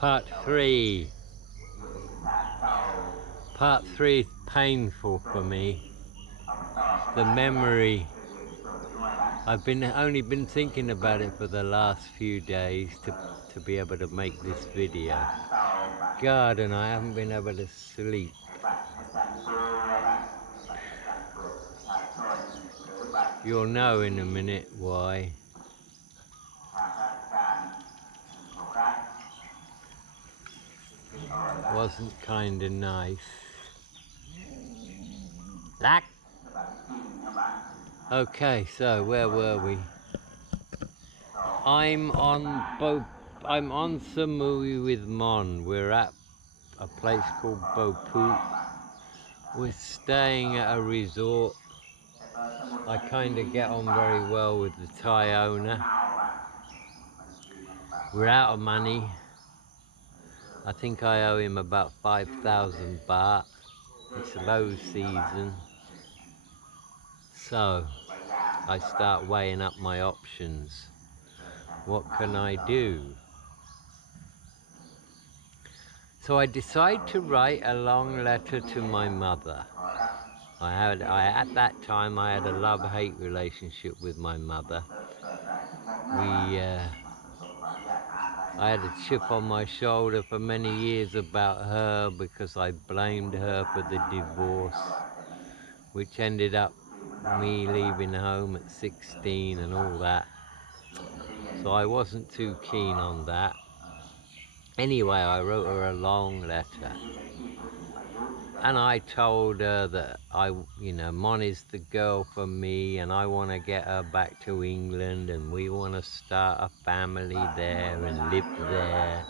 Part 3. Part 3 is painful for me. The memory. I've only been thinking about it for the last few days to be able to make this video. God, and I haven't been able to sleep. You'll know in a minute why. Wasn't kinda nice. Lack. Okay, so where were we? I'm on Samui with Mon. We're at a place called Bopu. We're staying at a resort. I kinda get on very well with the Thai owner. We're out of money. I think I owe him about 5,000 baht. It's low season. So I start weighing up my options. What can I do? So I decide to write a long letter to my mother. At that time I had a love-hate relationship with my mother. I had a chip on my shoulder for many years about her because I blamed her for the divorce, which ended up me leaving home at 16 and all that. So I wasn't too keen on that. Anyway, I wrote her a long letter. And I told her that Mon is the girl for me and I want to get her back to England and we want to start a family there and live there.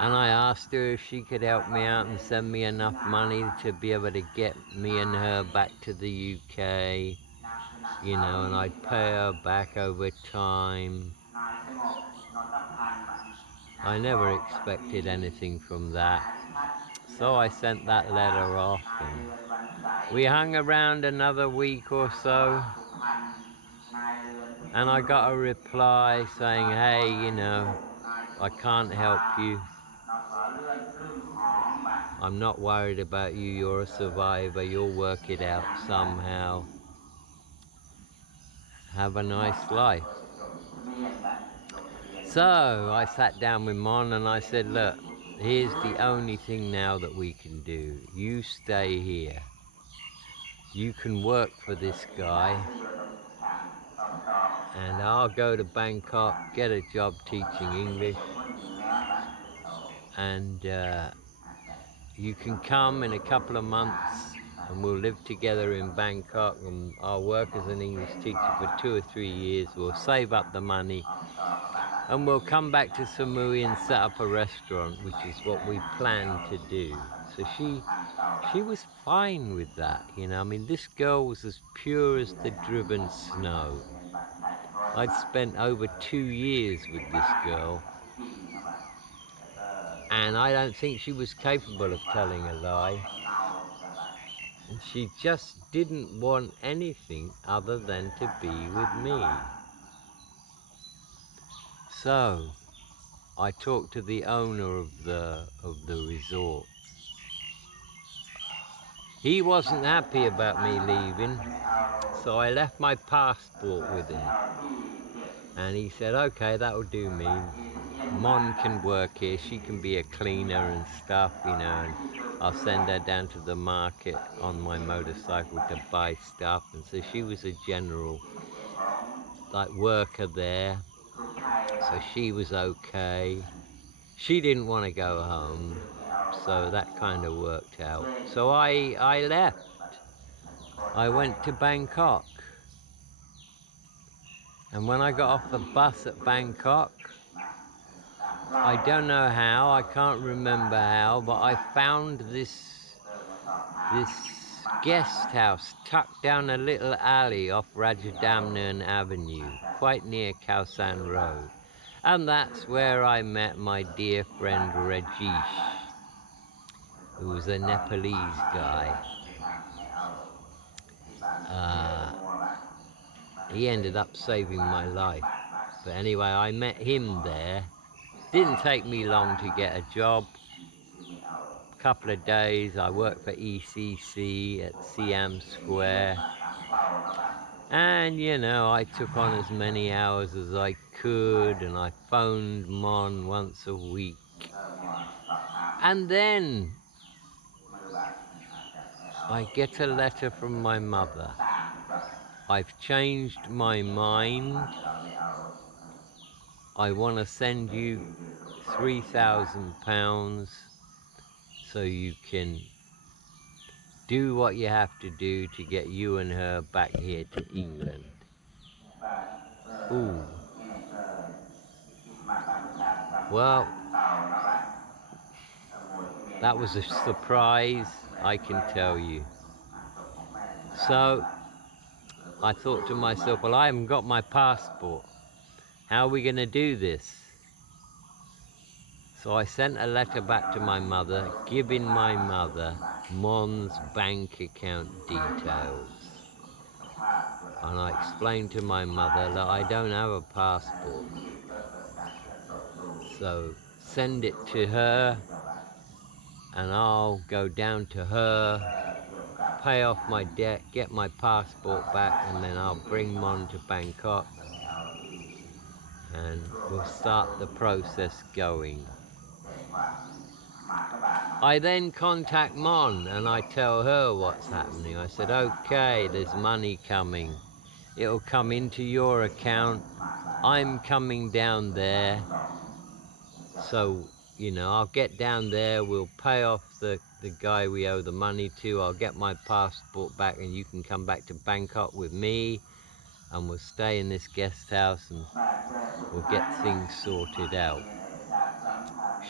And I asked her if she could help me out and send me enough money to be able to get me and her back to the UK, and I'd pay her back over time. I never expected anything from that. So I sent that letter off and we hung around another week or so. And I got a reply saying, hey, I can't help you. I'm not worried about you, you're a survivor, you'll work it out somehow. Have a nice life. So I sat down with Mon and I said, look, here's the only thing now that we can do. You stay here. You can work for this guy. And I'll go to Bangkok, get a job teaching English. And you can come in a couple of months and we'll live together in Bangkok and I'll work as an English teacher for 2 or 3 years. We'll save up the money and we'll come back to Samui and set up a restaurant, which is what we planned to do. So she was fine with that, I mean, this girl was as pure as the driven snow. I'd spent over 2 years with this girl. And I don't think she was capable of telling a lie. And she just didn't want anything other than to be with me. So I talked to the owner of the resort. He wasn't happy about me leaving, so I left my passport with him. And he said, okay, that'll do me. Mon can work here, she can be a cleaner and stuff, and I'll send her down to the market on my motorcycle to buy stuff. And so she was a general worker there, so she was okay. She didn't want to go home, so that kind of worked out. So I left. I went to Bangkok. And when I got off the bus at Bangkok, I don't know how, I can't remember how, but I found this guest house tucked down a little alley off Rajadamnern Avenue, quite near Khao San Road. And that's where I met my dear friend Rajesh, who was a Nepalese guy. He ended up saving my life. But anyway, I met him there. Didn't take me long to get a job. A couple of days, I worked for ECC at Siam Square. And, you know, I took on as many hours as I could, and I phoned Mon once a week. And then I get a letter from my mother. I've changed my mind. I want to send you £3,000 so you can do what you have to do to get you and her back here to England. Ooh. Well, that was a surprise, I can tell you. So I thought to myself, well, I haven't got my passport. How are we going to do this? So I sent a letter back to my mother, giving my mother Mon's bank account details. And I explained to my mother that I don't have a passport. So send it to her, and I'll go down to her, pay off my debt, get my passport back, and then I'll bring Mon to Bangkok, and we'll start the process going. I then contact Mon and I tell her what's happening. I said, okay, there's money coming. It'll come into your account. I'm coming down there. So, you know, I'll get down there, we'll pay off the guy we owe the money to. I'll get my passport back and you can come back to Bangkok with me, and we'll stay in this guest house and we'll get things sorted out.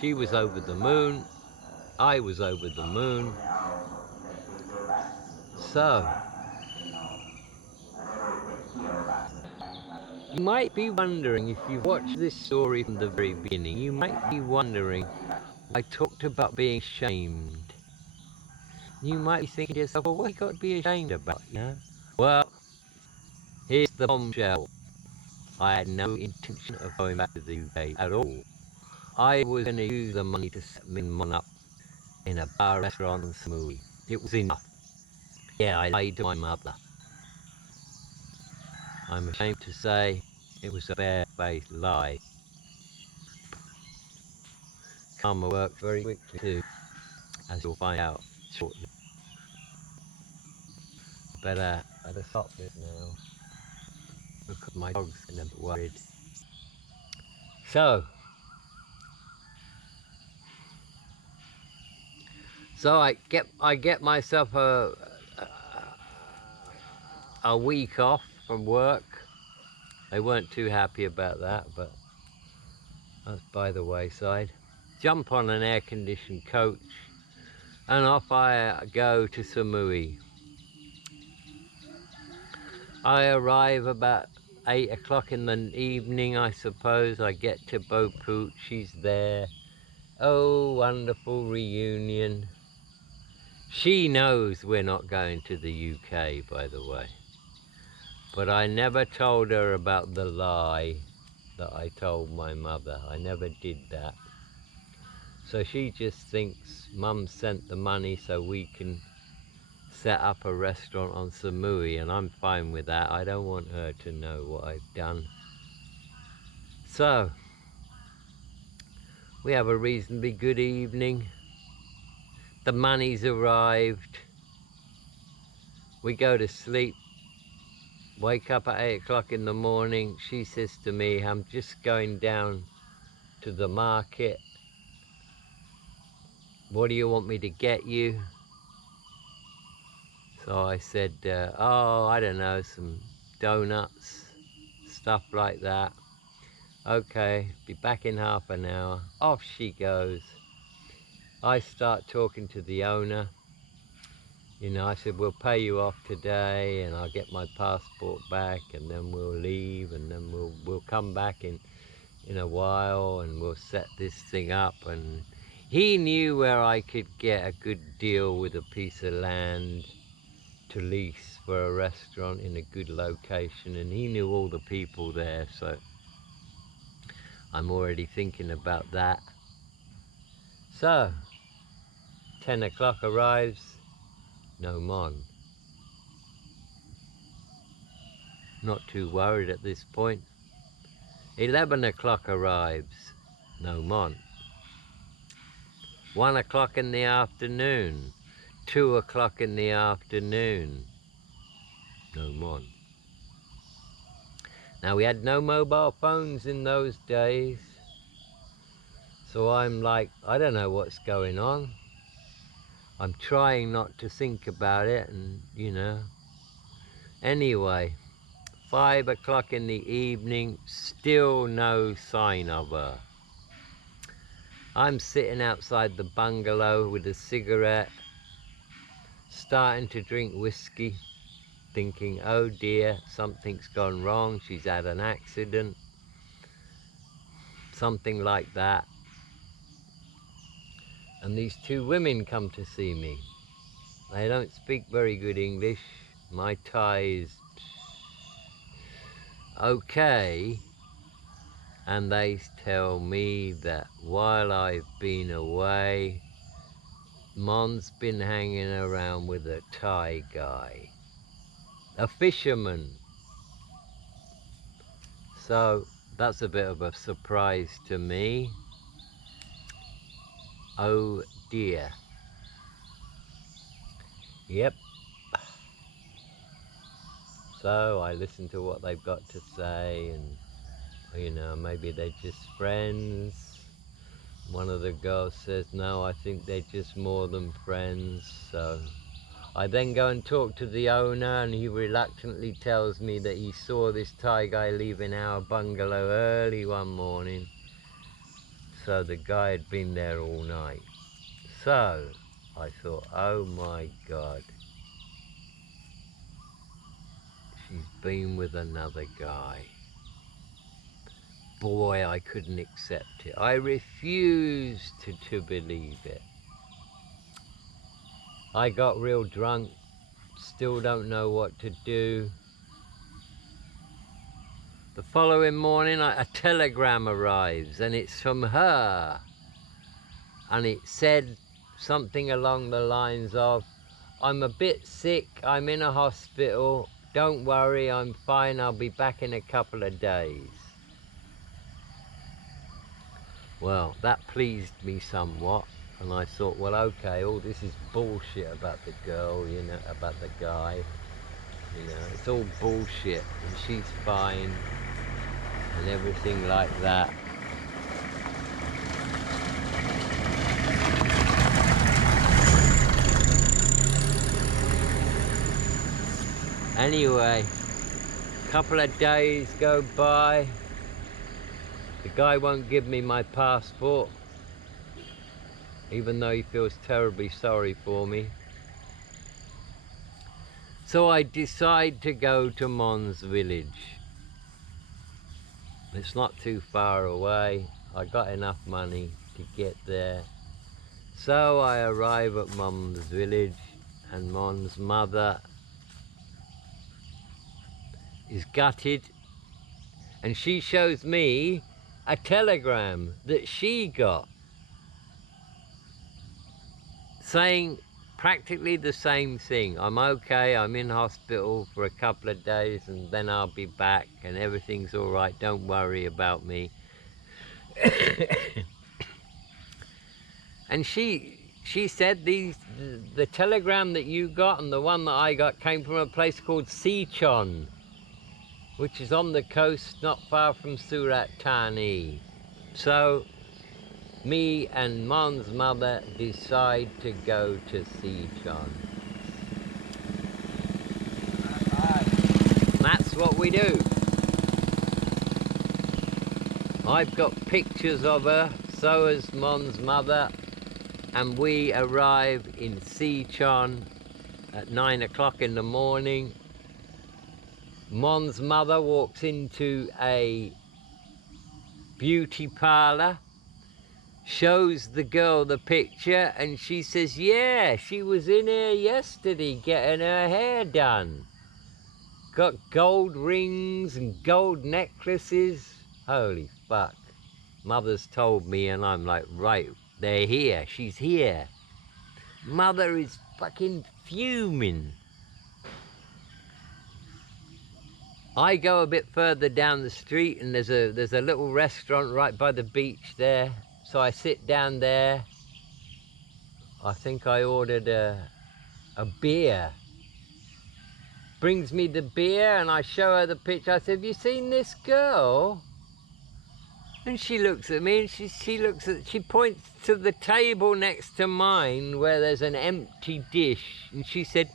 She was over the moon. I was over the moon. So, you might be wondering, if you've watched this story from the very beginning, you might be wondering, I talked about being ashamed. You might be thinking to yourself, well, what have you got to be ashamed about, you know? Well, here's the bombshell. I had no intention of going back to the UK at all. I was going to use the money to set Mon up in a bar restaurant in Samui. It was enough. Yeah, I lied to my mother. I'm ashamed to say it was a bare-faced lie. Karma works very quickly too, as you'll find out shortly. Better stop this now, because my dog's getting a bit worried. So I get myself a week off from work. They weren't too happy about that, but that's by the wayside. Jump on an air-conditioned coach, and off I go to Samui. I arrive about 8 o'clock in the evening, I suppose. I get to Boput, she's there. Oh, wonderful reunion. She knows we're not going to the UK, by the way. But I never told her about the lie that I told my mother. I never did that. So she just thinks Mum sent the money so we can set up a restaurant on Samui, and I'm fine with that. I don't want her to know what I've done. So we have a reasonably good evening. The money's arrived. We go to sleep. Wake up at 8 o'clock in the morning. She says to me, I'm just going down to the market. What do you want me to get you? So I said, oh, I don't know, some donuts, stuff like that. Okay, be back in half an hour. Off she goes. I start talking to the owner. You know, I said, we'll pay you off today and I'll get my passport back, and then we'll leave, and then we'll come back in a while and we'll set this thing up. And he knew where I could get a good deal with a piece of land to lease for a restaurant in a good location, and he knew all the people there. So I'm already thinking about that. So, 10 o'clock arrives, no Mon. Not too worried at this point. 11 o'clock arrives, no Mon. 1 o'clock in the afternoon, 2 o'clock in the afternoon, no Mon. Now we had no mobile phones in those days, so I'm like, I don't know what's going on. I'm trying not to think about it, and you know. Anyway, 5 o'clock in the evening, still no sign of her. I'm sitting outside the bungalow with a cigarette, starting to drink whiskey, thinking, oh dear, something's gone wrong, she's had an accident, something like that. And these two women come to see me. They don't speak very good English. My Thai is okay. And they tell me that while I've been away, Mon's been hanging around with a Thai guy, a fisherman. So that's a bit of a surprise to me. Oh dear. Yep. So I listen to what they've got to say, and you know, maybe they're just friends. One of the girls says, no, I think they're just more than friends. So I then go and talk to the owner, and he reluctantly tells me that he saw this Thai guy leaving our bungalow early one morning. So the guy had been there all night. So I thought, oh my God, she's been with another guy. Boy, I couldn't accept it. I refused to believe it. I got real drunk, still don't know what to do. The following morning, a telegram arrives, and it's from her. And it said something along the lines of, I'm a bit sick, I'm in a hospital, don't worry, I'm fine, I'll be back in a couple of days. Well, that pleased me somewhat, and I thought, well, okay, all this is bullshit about the girl, you know, about the guy, you know, it's all bullshit, and she's fine, and everything like that. Anyway, a couple of days go by. The guy won't give me my passport, even though he feels terribly sorry for me. So I decide to go to Mon's village. It's not too far away. I got enough money to get there. So I arrive at Mon's village, and Mon's mother is gutted, and she shows me a telegram that she got saying practically the same thing. I'm okay, I'm in hospital for a couple of days, and then I'll be back, and everything's all right, don't worry about me. And she said the telegram that you got and the one that I got came from a place called Sichon, which is on the coast not far from Surat Thani. So me and Mon's mother decide to go to Sichon. That's what we do. I've got pictures of her, so has Mon's mother, and we arrive in Sichon at 9 o'clock in the morning. Mon's mother walks into a beauty parlor, shows the girl the picture, and she says, yeah, she was in here yesterday getting her hair done. Got gold rings and gold necklaces. Holy fuck. Mother's told me, and I'm like, right, they're here. She's here. Mother is fucking fuming. I go a bit further down the street, and there's a little restaurant right by the beach there. So I sit down there. I think I ordered a beer. Brings me the beer, and I show her the picture. I said, have you seen this girl? And she looks at me, and she points to the table next to mine where there's an empty dish. And she said,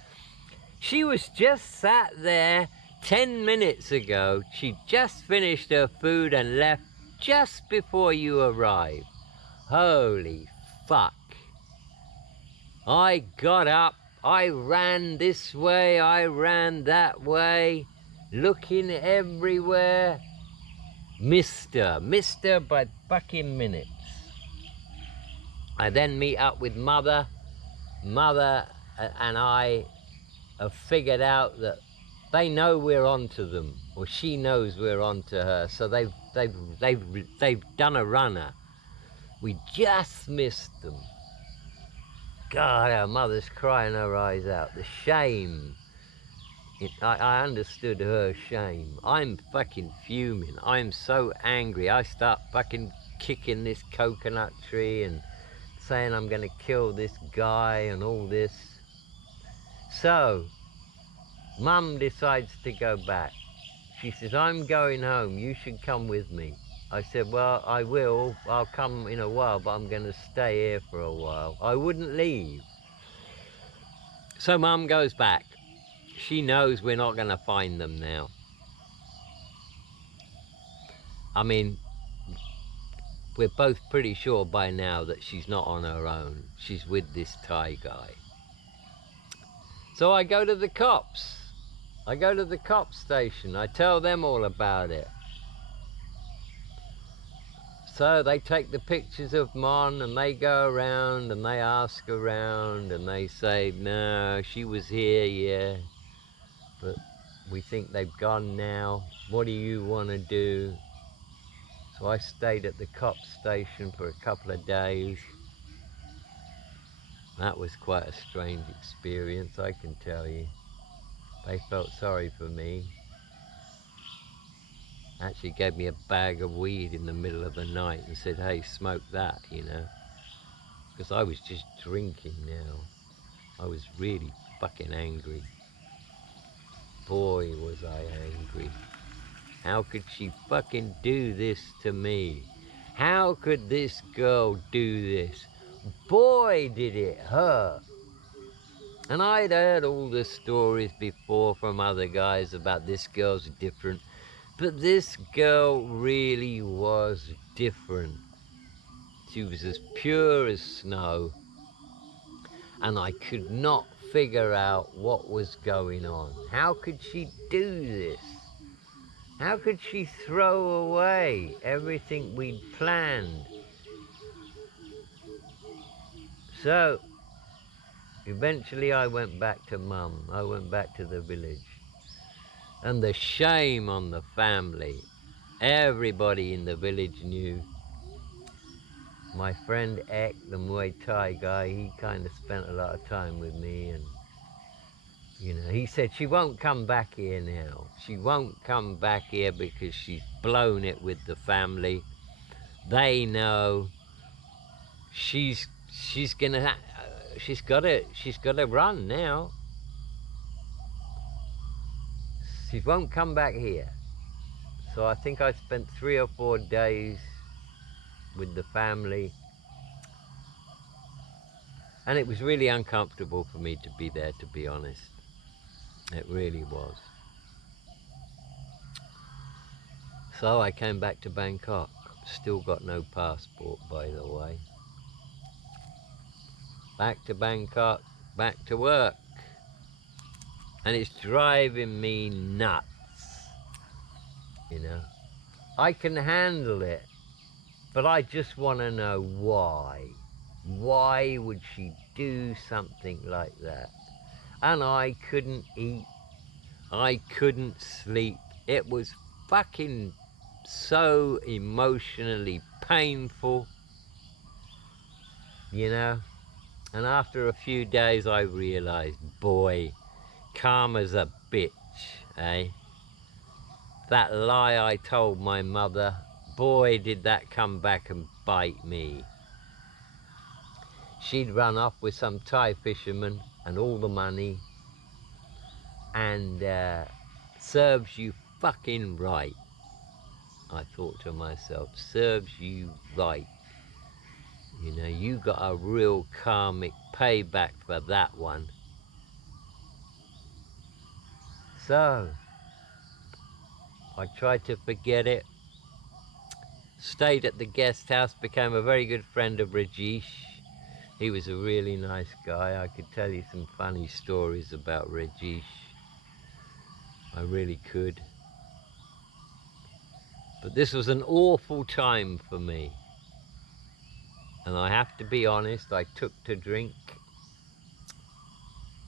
she was just sat there 10 minutes ago. She just finished her food and left just before you arrived. Holy fuck. I got up, I ran this way, I ran that way, looking everywhere. Missed her by fucking minutes. I then meet up with Mother. Mother and I have figured out that they know we're onto them, or she knows we're onto her, so they've done a runner. We just missed them. God, our Mother's crying her eyes out. The shame. I understood her shame. I'm fucking fuming. I'm so angry. I start fucking kicking this coconut tree and saying I'm gonna kill this guy and all this. So, Mum decides to go back. She says, I'm going home, you should come with me. I said, well, I will. I'll come in a while, but I'm gonna stay here for a while. I wouldn't leave. So Mum goes back. She knows we're not gonna find them now. I mean, we're both pretty sure by now that she's not on her own. She's with this Thai guy. So I go to the cops. I go to the cops station. I tell them all about it. So they take the pictures of Mon and they go around and they ask around and they say, no, she was here, yeah, but we think they've gone now. What do you want to do? So I stayed at the cops station for a couple of days. That was quite a strange experience, I can tell you. They felt sorry for me. Actually gave me a bag of weed in the middle of the night and said, hey, smoke that, you know. Because I was just drinking now. I was really fucking angry. Boy, was I angry. How could she fucking do this to me? How could this girl do this? Boy, did it hurt. And I'd heard all the stories before from other guys about this girl's different. But this girl really was different. She was as pure as snow. And I could not figure out what was going on. How could she do this? How could she throw away everything we'd planned? So, eventually I went back to Mum. I went back to the village. And the shame on the family. Everybody in the village knew. My friend Ek, the Muay Thai guy, he kind of spent a lot of time with me, and you know, he said she won't come back here now. She won't come back here because she's blown it with the family. They know she's gotta run now. She won't come back here. So I think I spent 3 or 4 days with the family. And it was really uncomfortable for me to be there, to be honest. It really was. So I came back to Bangkok. Still got no passport, by the way. Back to Bangkok, back to work. And it's driving me nuts, you know. I can handle it, but I just want to know why. Why would she do something like that? And I couldn't eat, I couldn't sleep. It was fucking so emotionally painful, you know. And after a few days I realized, boy, karma's a bitch, eh? That lie I told my mother, boy, did that come back and bite me. She'd run off with some Thai fisherman and all the money, and serves you fucking right. I thought to myself, serves you right. You know, you got a real karmic payback for that one. So, I tried to forget it. Stayed at the guest house, became a very good friend of Rajesh. He was a really nice guy. I could tell you some funny stories about Rajesh. I really could. But this was an awful time for me. And I have to be honest, I took to drink.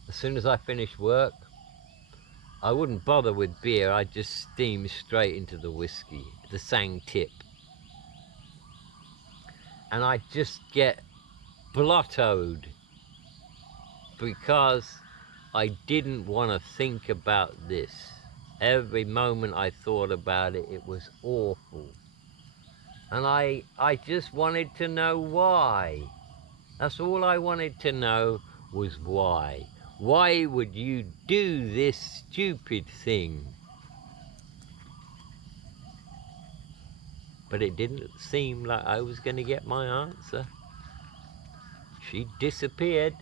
As soon as I finished work, I wouldn't bother with beer, I'd just steam straight into the whiskey, the Sang Tip. And I'd just get blottoed because I didn't want to think about this. Every moment I thought about it, it was awful. And I just wanted to know why. That's all I wanted to know was why. Why would you do this stupid thing? But it didn't seem like I was going to get my answer. She disappeared.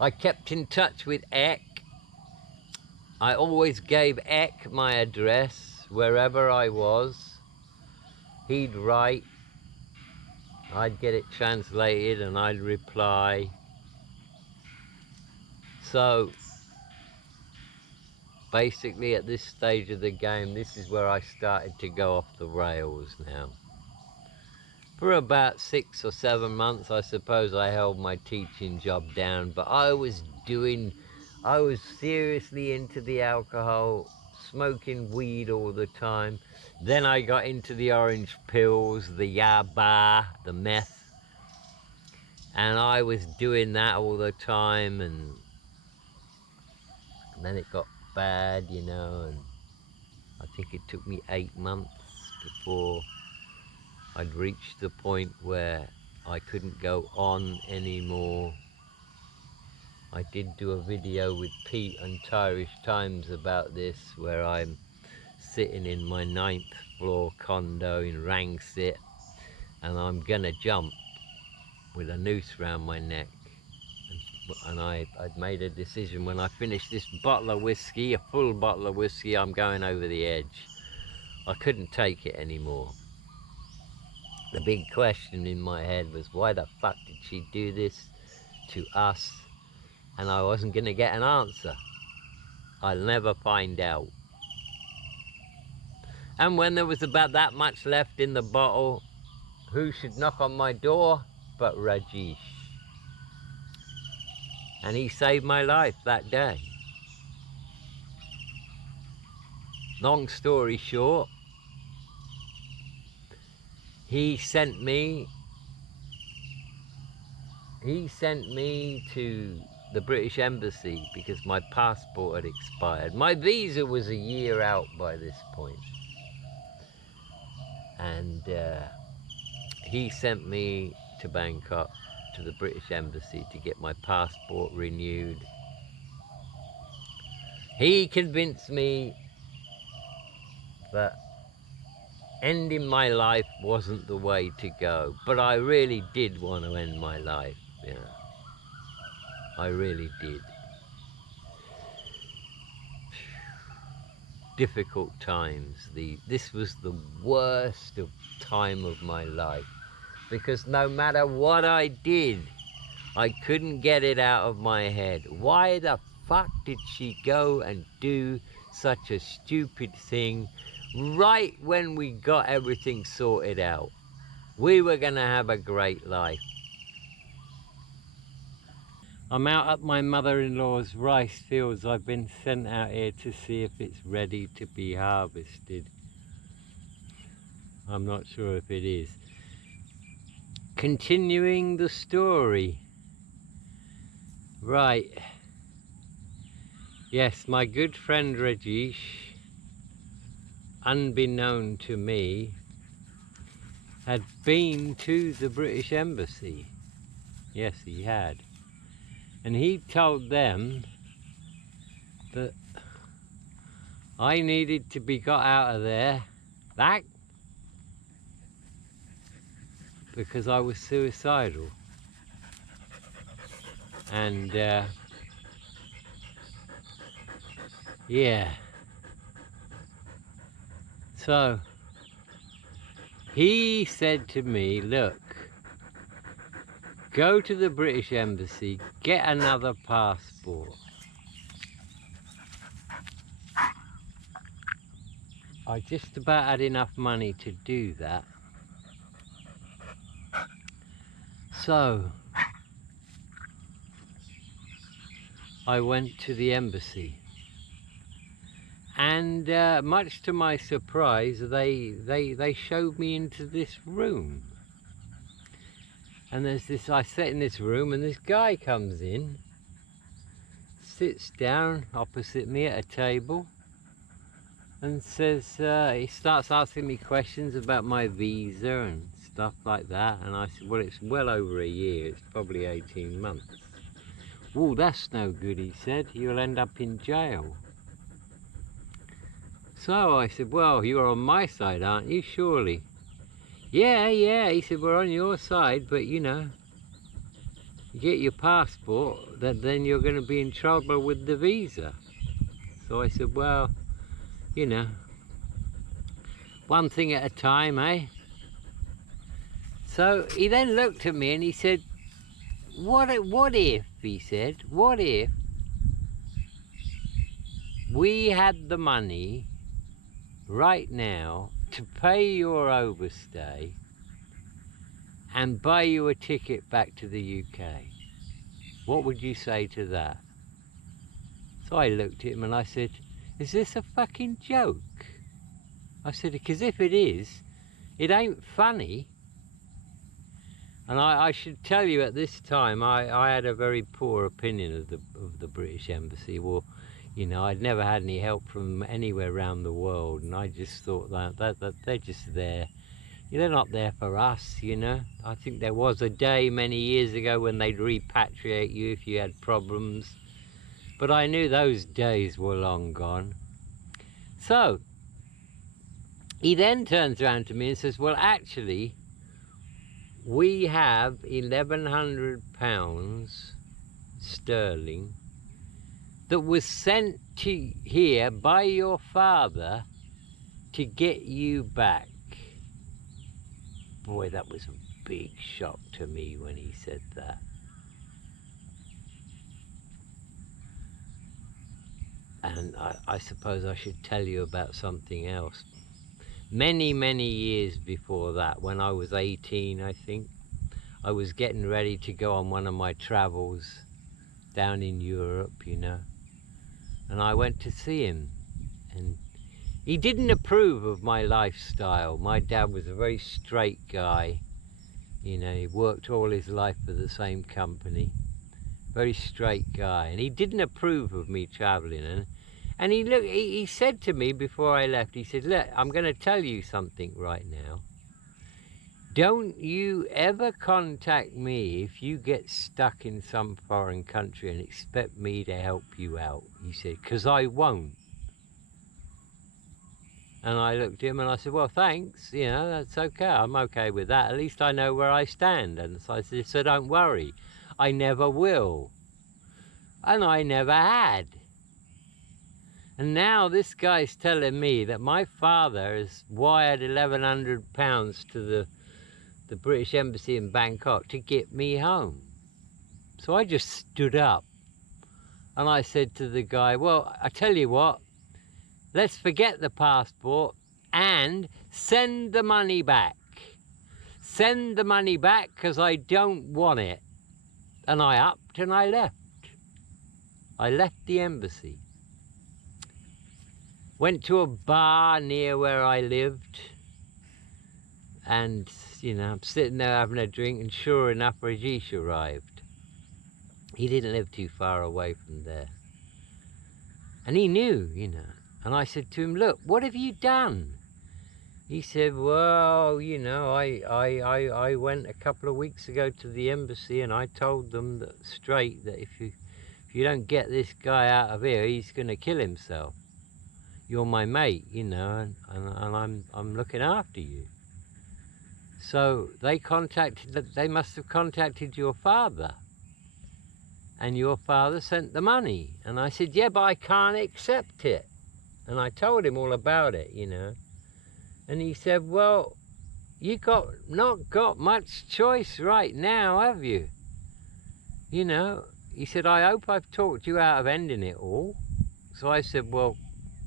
I kept in touch with Ek. I always gave Ek my address wherever I was. He'd write, I'd get it translated and I'd reply. So basically at this stage of the game, this is where I started to go off the rails now. For about 6 or 7 months, I suppose I held my teaching job down, but I was seriously into the alcohol, smoking weed all the time. Then I got into the orange pills, the yaba, the meth, and I was doing that all the time, and then it got bad, you know, and I think it took me 8 months before I'd reached the point where I couldn't go on anymore. I did do a video with Pete on Irish Times about this, where I'm sitting in my 9th floor condo in Rangsit, and I'm gonna jump with a noose around my neck. And I'd made a decision, when I finished this bottle of whiskey, a full bottle of whiskey, I'm going over the edge. I couldn't take it anymore. The big question in my head was, why the fuck did she do this to us? And I wasn't going to get an answer. I'll never find out. And when there was about that much left in the bottle, who should knock on my door but Rajesh? And he saved my life that day. Long story short, he sent me to the British Embassy because my passport had expired. My visa was a year out by this point. And he sent me to Bangkok, to the British Embassy, to get my passport renewed. He convinced me that ending my life wasn't the way to go, but I really did want to end my life, you know. I really did. Difficult times. This was the worst time of my life, because no matter what I did, I couldn't get it out of my head. Why the fuck did she go and do such a stupid thing right when we got everything sorted out? We were gonna have a great life. I'm out at my mother-in-law's rice fields. I've been sent out here to see if it's ready to be harvested. I'm not sure if it is. Continuing the story. Right. Yes, my good friend Rajesh, unbeknown to me, had been to the British Embassy. Yes, he had. And he told them that I needed to be got out of there, because I was suicidal. And yeah. So he said to me, look, go to the British Embassy, get another passport. I just about had enough money to do that. So I went to the embassy, and much to my surprise, they showed me into this room. And there's this, I sat in this room, and this guy comes in, sits down opposite me at a table, and says, he starts asking me questions about my visa and stuff like that. And I said, well, it's well over a year, it's probably 18 months. Oh, that's no good, he said, you'll end up in jail. So I said, well, you're on my side, aren't you, surely? Yeah, he said, we're on your side, but you know, you get your passport, then you're going to be in trouble with the visa. So I said, well, you know, one thing at a time, eh? So he then looked at me and he said, what if, he said, what if we had the money right now to pay your overstay and buy you a ticket back to the UK? What would you say to that? So I looked at him and I said, is this a fucking joke? I said, because if it is, it ain't funny. And I should tell you at this time, I had a very poor opinion of the British Embassy. Well, you know, I'd never had any help from anywhere around the world, and I just thought that they're just there. They're not there for us, you know. I think there was a day many years ago when they'd repatriate you if you had problems. But I knew those days were long gone. So he then turns around to me and says, well, actually, we have £1,100 sterling that was sent to here by your father to get you back. Boy, that was a big shock to me when he said that. And I suppose I should tell you about something else. Many, many years before that, when I was 18, I think, I was getting ready to go on one of my travels down in Europe, you know, and I went to see him, and he didn't approve of my lifestyle. My dad was a very straight guy, you know, he worked all his life for the same company, very straight guy, and he didn't approve of me traveling. And he said to me before I left, he said, look, I'm going to tell you something right now. Don't you ever contact me if you get stuck in some foreign country and expect me to help you out, he said, because I won't. And I looked at him and I said, well, thanks, you know, that's okay, I'm okay with that. At least I know where I stand. And so I said, so don't worry, I never will. And I never had. And now this guy's telling me that my father has wired £1,100 to the British Embassy in Bangkok to get me home. So I just stood up and I said to the guy, well, I tell you what, let's forget the passport and send the money back. Send the money back because I don't want it. And I upped and I left. I left the embassy, went to a bar near where I lived, and, you know, I'm sitting there having a drink, and sure enough, Rajesh arrived. He didn't live too far away from there. And he knew, you know. And I said to him, look, what have you done? He said, well, you know, I went a couple of weeks ago to the embassy, and I told them that straight that if you don't get this guy out of here, he's going to kill himself. You're my mate, you know, and I'm looking after you. So they must have contacted your father, and your father sent the money. And I said, yeah, but I can't accept it. And I told him all about it, you know. And he said, well, you not got much choice right now, have you? You know, he said, I hope I've talked you out of ending it all. So I said, well,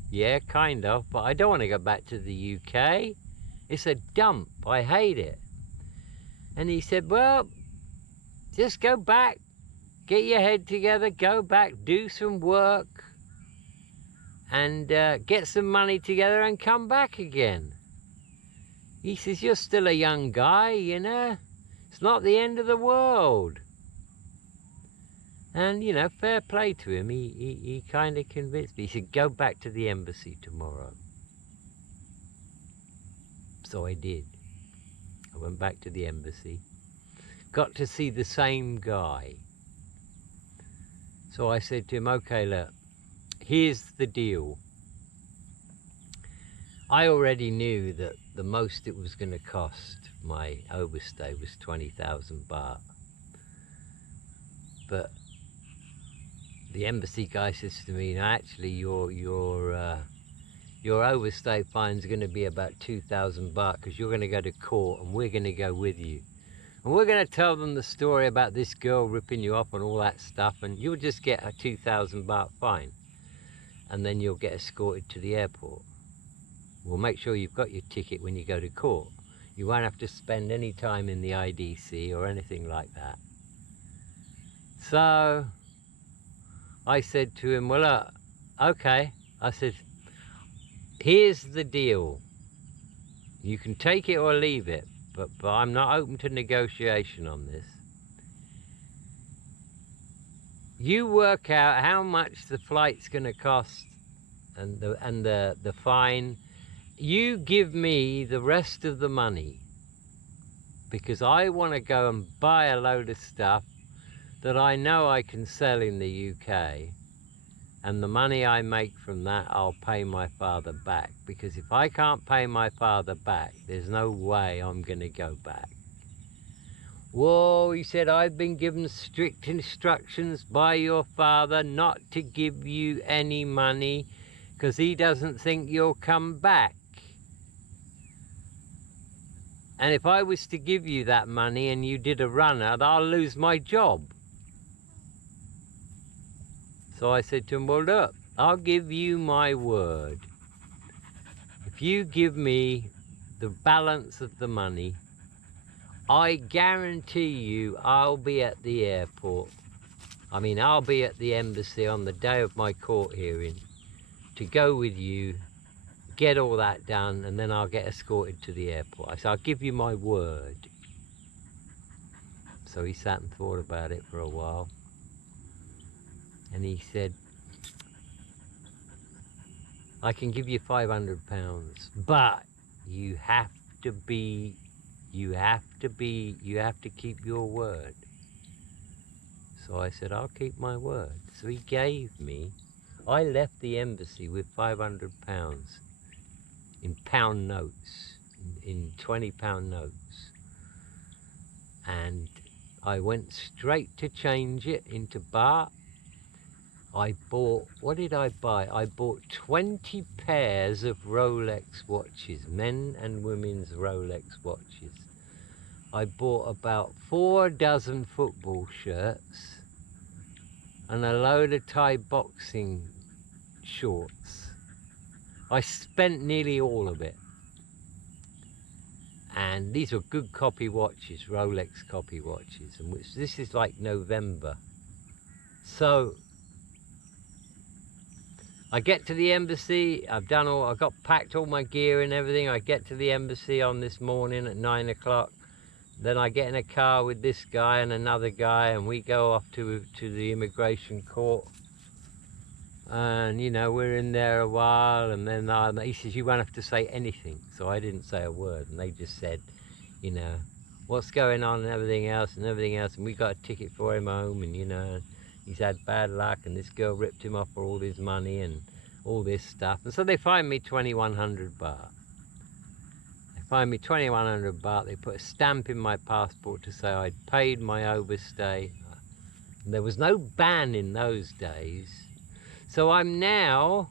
yeah, kind of, but I don't want to go back to the UK. It's a dump. I hate it. And he said, well, just go back, get your head together, go back, do some work, and get some money together and come back again. He says, you're still a young guy, you know. It's not the end of the world. And, you know, fair play to him. He kind of convinced me. He said, go back to the embassy tomorrow. So I did. I went back to the embassy. Got to see the same guy. So I said to him, okay, look, here's the deal. I already knew that the most it was going to cost my overstay was 20,000 baht. But the embassy guy says to me, no, actually your overstay fine is going to be about 2,000 baht because you're going to go to court and we're going to go with you. And we're going to tell them the story about this girl ripping you off and all that stuff, and you'll just get a 2,000 baht fine. And then you'll get escorted to the airport. We'll make sure you've got your ticket when you go to court. You won't have to spend any time in the IDC or anything like that. So I said to him, well, okay. I said, here's the deal. You can take it or leave it, but I'm not open to negotiation on this. You work out how much the flight's going to cost and the fine. You give me the rest of the money, because I want to go and buy a load of stuff that I know I can sell in the UK, and the money I make from that I'll pay my father back, because if I can't pay my father back, there's no way I'm going to go back. Whoa, he said, I've been given strict instructions by your father not to give you any money because he doesn't think you'll come back. And if I was to give you that money and you did a runner, I'll lose my job. So I said to him, well, look, I'll give you my word. If you give me the balance of the money, I guarantee you I'll be at the airport. I'll be at the embassy on the day of my court hearing to go with you, get all that done, and then I'll get escorted to the airport. I said, I'll give you my word. So he sat and thought about it for a while. And he said, I can give you £500, but you have to keep your word. So I said, I'll keep my word. So he gave me, I left the embassy with £500 in pound notes, in 20-pound notes. And I went straight to change it into baht. I bought, what did I buy? I bought 20 pairs of Rolex watches, men and women's Rolex watches. I bought about 4 dozen football shirts and a load of Thai boxing shorts. I spent nearly all of it. And these were good copy watches, Rolex copy watches, and this is like November. So I get to the embassy, I got packed all my gear and everything. I get to the embassy on this morning at 9 o'clock. Then I get in a car with this guy and another guy, and we go off to the immigration court. And, you know, we're in there a while, and then he says, you won't have to say anything. So I didn't say a word, and they just said, you know, what's going on and everything else. And we got a ticket for him home, and, you know, he's had bad luck, and this girl ripped him off for all his money and all this stuff. And so they fined me 2,100 baht. They fined me 2,100 baht. They put a stamp in my passport to say I'd paid my overstay. And there was no ban in those days. So I'm now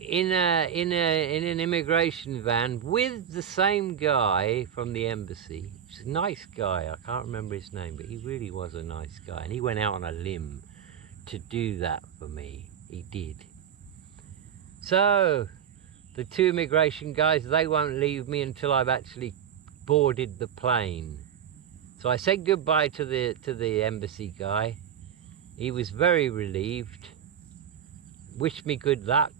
in an immigration van with the same guy from the embassy. He's a nice guy. I can't remember his name, but he really was a nice guy. And he went out on a limb to do that for me. He did. So the two immigration guys, they won't leave me until I've actually boarded the plane. So I said goodbye to the embassy guy. He was very relieved, wished me good luck,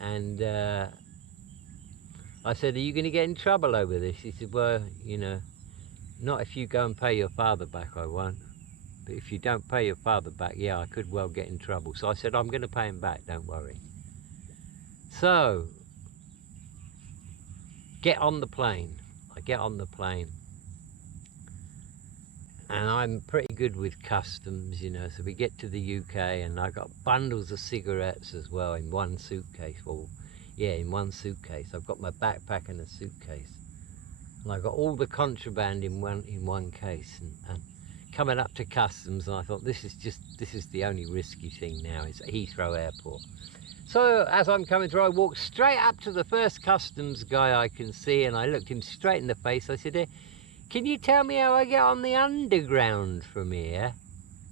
and I said, are you going to get in trouble over this? He said, well, you know, not if you go and pay your father back, I won't. But if you don't pay your father back, yeah, I could well get in trouble. So I said, I'm going to pay him back, don't worry. So, get on the plane. I get on the plane. And I'm pretty good with customs, you know, so we get to the UK, and I got bundles of cigarettes as well in one suitcase. Well, yeah, in one suitcase. I've got my backpack and a suitcase. And I got all the contraband in one case. And coming up to customs, and I thought, this is the only risky thing now, is Heathrow Airport. So as I'm coming through, I walked straight up to the first customs guy I can see, and I looked him straight in the face. I said, can you tell me how I get on the underground from here?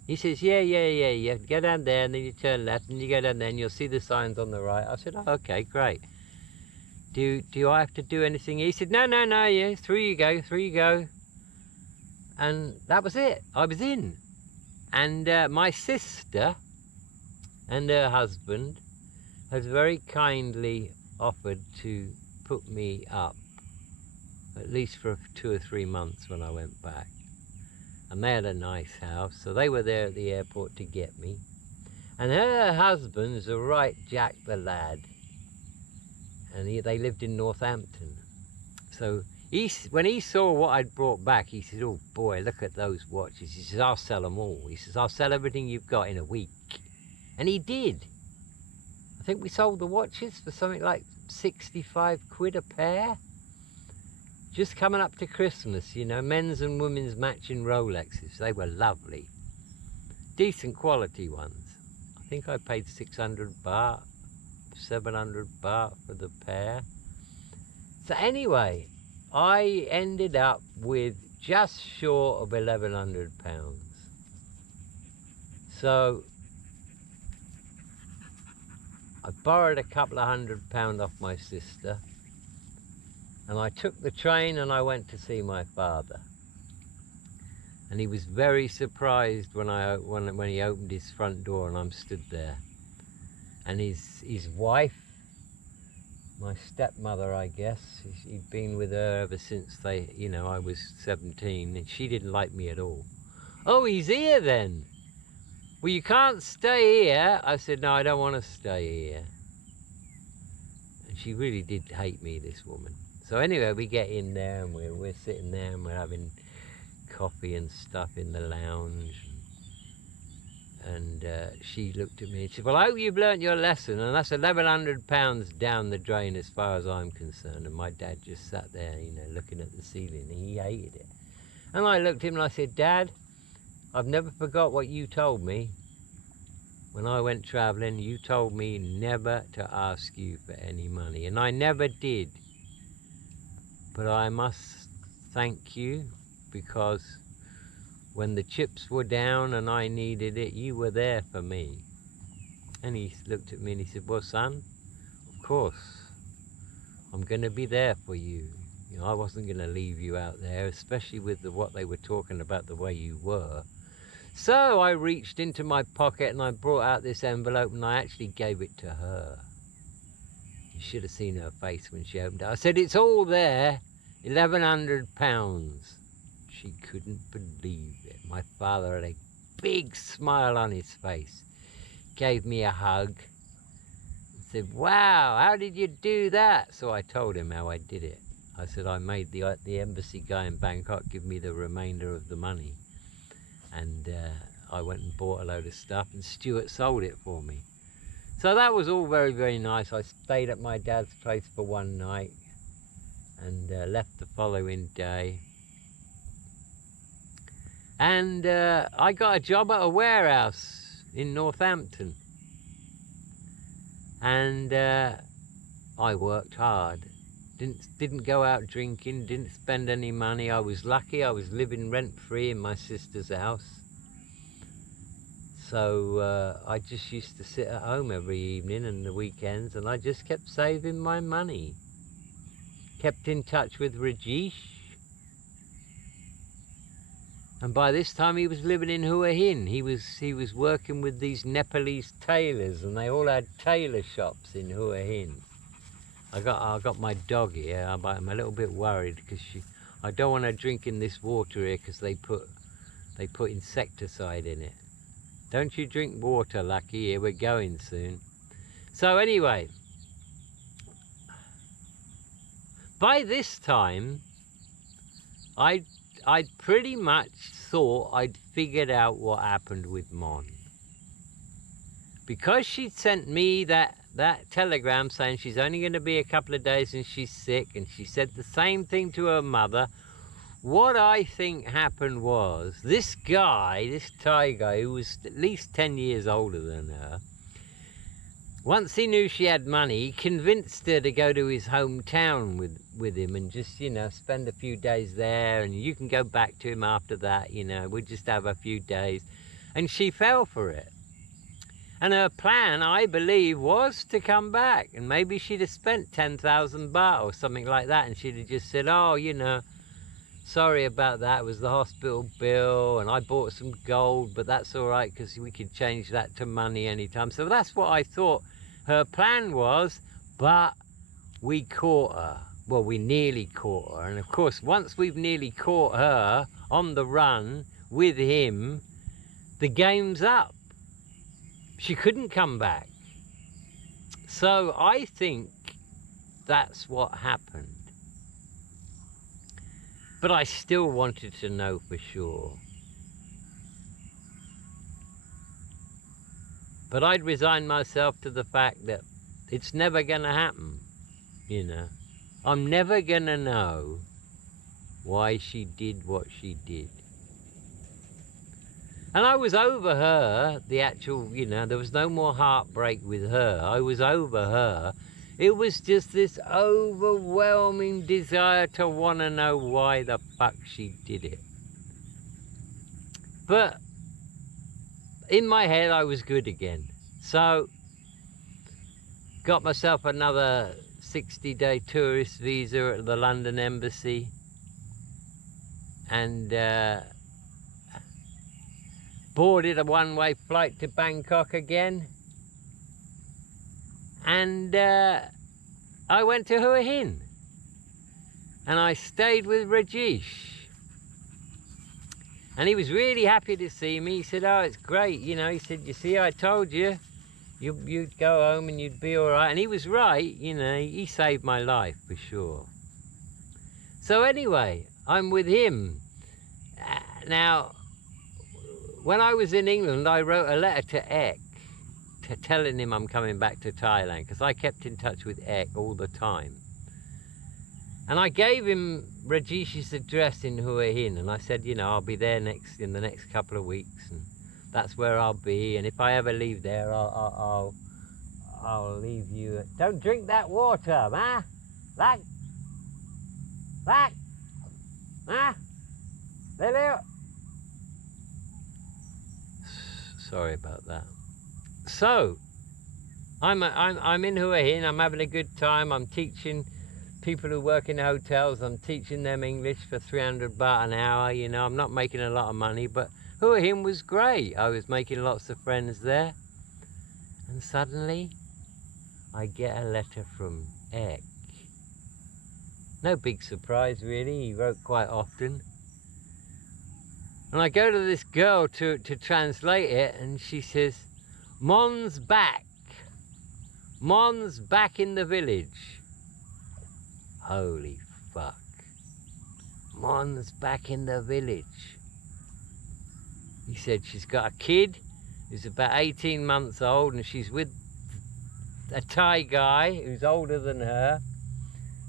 He says, yeah. You go down there, and then you turn left, and you go down there, and you'll see the signs on the right. I said, oh, okay, great. Do I have to do anything? He said, no, yeah, through you go. And that was it. I was in. And my sister and her husband has very kindly offered to put me up, at least for 2 or 3 months when I went back. And they had a nice house, so they were there at the airport to get me. And her husband's a right Jack the lad, and they lived in Northampton. So when he saw what I'd brought back, he said, oh boy, look at those watches. He says, I'll sell them all. He says, I'll sell everything you've got in a week. And he did. I think we sold the watches for something like 65 quid a pair. Just coming up to Christmas, you know, men's and women's matching Rolexes. They were lovely. Decent quality ones. I think I paid 600 baht, 700 baht for the pair. So anyway, I ended up with just short of 1,100 pounds. So I borrowed a couple of £100 off my sister, and I took the train and I went to see my father. And he was very surprised when he opened his front door and I'm stood there. And his wife, my stepmother, I guess, he'd been with her ever since I was 17, and she didn't like me at all. Oh, he's here then. Well, you can't stay here. I said, no, I don't want to stay here. And she really did hate me, this woman. So anyway, we get in there, and we're sitting there, and we're having coffee and stuff in the lounge. And she looked at me and she said, well, I hope you've learnt your lesson. And that's £1,100 down the drain as far as I'm concerned. And my dad just sat there, looking at the ceiling. And he hated it. And I looked at him and I said, Dad, I've never forgot what you told me. When I went travelling, you told me never to ask you for any money. And I never did. But I must thank you, because when the chips were down and I needed it, you were there for me. And he looked at me and he said, well, son, of course, I'm going to be there for you. I wasn't going to leave you out there, especially with what they were talking about, the way you were. So I reached into my pocket and I brought out this envelope and I actually gave it to her. You should have seen her face when she opened it. I said, it's all there, £1,100. She couldn't believe it. My father had a big smile on his face, gave me a hug, and said, wow, how did you do that? So I told him how I did it. I said, I made the embassy guy in Bangkok give me the remainder of the money. And I went and bought a load of stuff and Stuart sold it for me. So that was all very, very nice. I stayed at my dad's place for one night and left the following day. And I got a job at a warehouse in Northampton. And I worked hard. Didn't go out drinking, didn't spend any money. I was lucky, I was living rent-free in my sister's house. So I just used to sit at home every evening and the weekends, and I just kept saving my money. Kept in touch with Rajesh. And by this time he was living in Hua Hin. He was working with these Nepalese tailors, and they all had tailor shops in Hua Hin. I got my dog here. I'm a little bit worried because I don't want her drinking this water here because they put insecticide in it. Don't you drink water, Lucky. Here we're going soon. So anyway, by this time, I'd pretty much thought I'd figured out what happened with Mon. Because she'd sent me that telegram saying she's only going to be a couple of days and she's sick, and she said the same thing to her mother, what I think happened was this guy, this Thai guy, who was at least 10 years older than her, once he knew she had money, he convinced her to go to his hometown with him and just, you know, spend a few days there, and you can go back to him after that, you know, we'll just have a few days. And she fell for it. And her plan, I believe, was to come back, and maybe she'd have spent 10,000 baht or something like that, and she'd have just said, oh, you know, sorry about that, it was the hospital bill, and I bought some gold, but that's all right because we could change that to money anytime. So that's what I thought her plan was, but we caught her. Well, we nearly caught her, and of course, once we've nearly caught her on the run with him, the game's up. She couldn't come back. So I think that's what happened. But I still wanted to know for sure. But I'd resigned myself to the fact that it's never going to happen, you know. I'm never going to know why she did what she did. And I was over her, the actual, you know, there was no more heartbreak with her. I was over her. It was just this overwhelming desire to want to know why the fuck she did it. But in my head, I was good again. So, got myself another 60-day tourist visa at the London Embassy. And boarded a one-way flight to Bangkok again. And I went to Hua Hin. And I stayed with Rajesh. And he was really happy to see me. He said, oh, it's great. You know, he said, you see, I told you, you'd go home and you'd be all right. And he was right, you know, he saved my life for sure. So anyway, I'm with him. Now, when I was in England, I wrote a letter to Ek, telling him I'm coming back to Thailand, because I kept in touch with Ek all the time. And I gave him Rajesh's address in Hua Hin, and I said, you know, I'll be there in the next couple of weeks, and that's where I'll be. And if I ever leave there, I'll leave you. Don't drink that water, ma. Like, ma. Leo. Sorry about that. So, I'm in Hua Hin. I'm having a good time. I'm teaching people who work in hotels. I'm teaching them English for 300 baht an hour. You know, I'm not making a lot of money, but Hua Hin was great. I was making lots of friends there. And suddenly, I get a letter from Ek. No big surprise, really. He wrote quite often. And I go to this girl to translate it, and she says, Mon's back. Mon's back in the village. Holy fuck. Mon's back in the village. He said she's got a kid who's about 18 months old, and she's with a Thai guy who's older than her.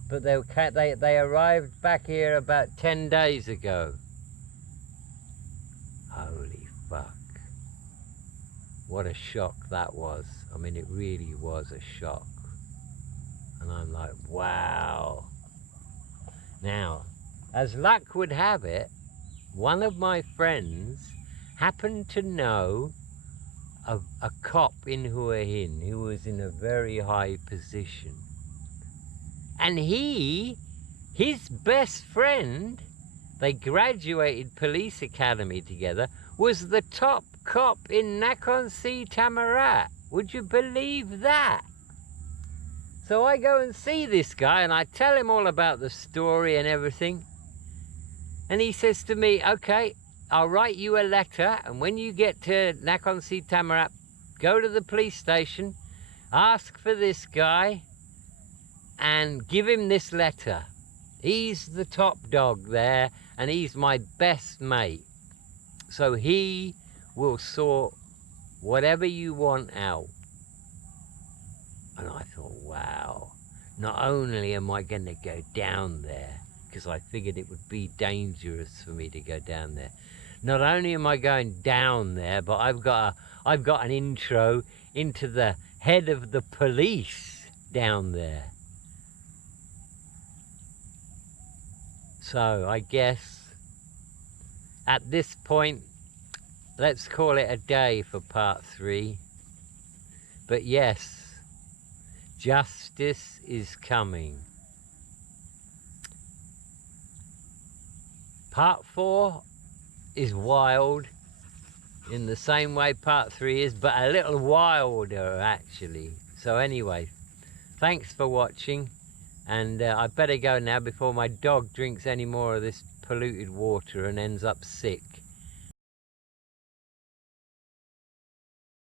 But they arrived back here about 10 days ago. Holy fuck. What a shock that was. I mean, it really was a shock. And I'm like, wow. Now, as luck would have it, one of my friends happened to know a cop in Hua Hin who was in a very high position. And his best friend, they graduated police academy together, was the top cop in Nakhon Si Thammarat. Would you believe that? So I go and see this guy and I tell him all about the story and everything. And he says to me, okay, I'll write you a letter, and when you get to Nakhon Si Thammarat, go to the police station, ask for this guy, and give him this letter. He's the top dog there, and he's my best mate. So he will sort whatever you want out. And I thought, wow, not only am I going to go down there, because I figured it would be dangerous for me to go down there. Not only am I going down there, but I've got an intro into the head of the police down there. So I guess at this point, let's call it a day for part 3. But yes, justice is coming. Part 4 is wild in the same way part 3 is, but a little wilder actually. So anyway, thanks for watching, and I better go now before my dog drinks any more of this polluted water and ends up sick.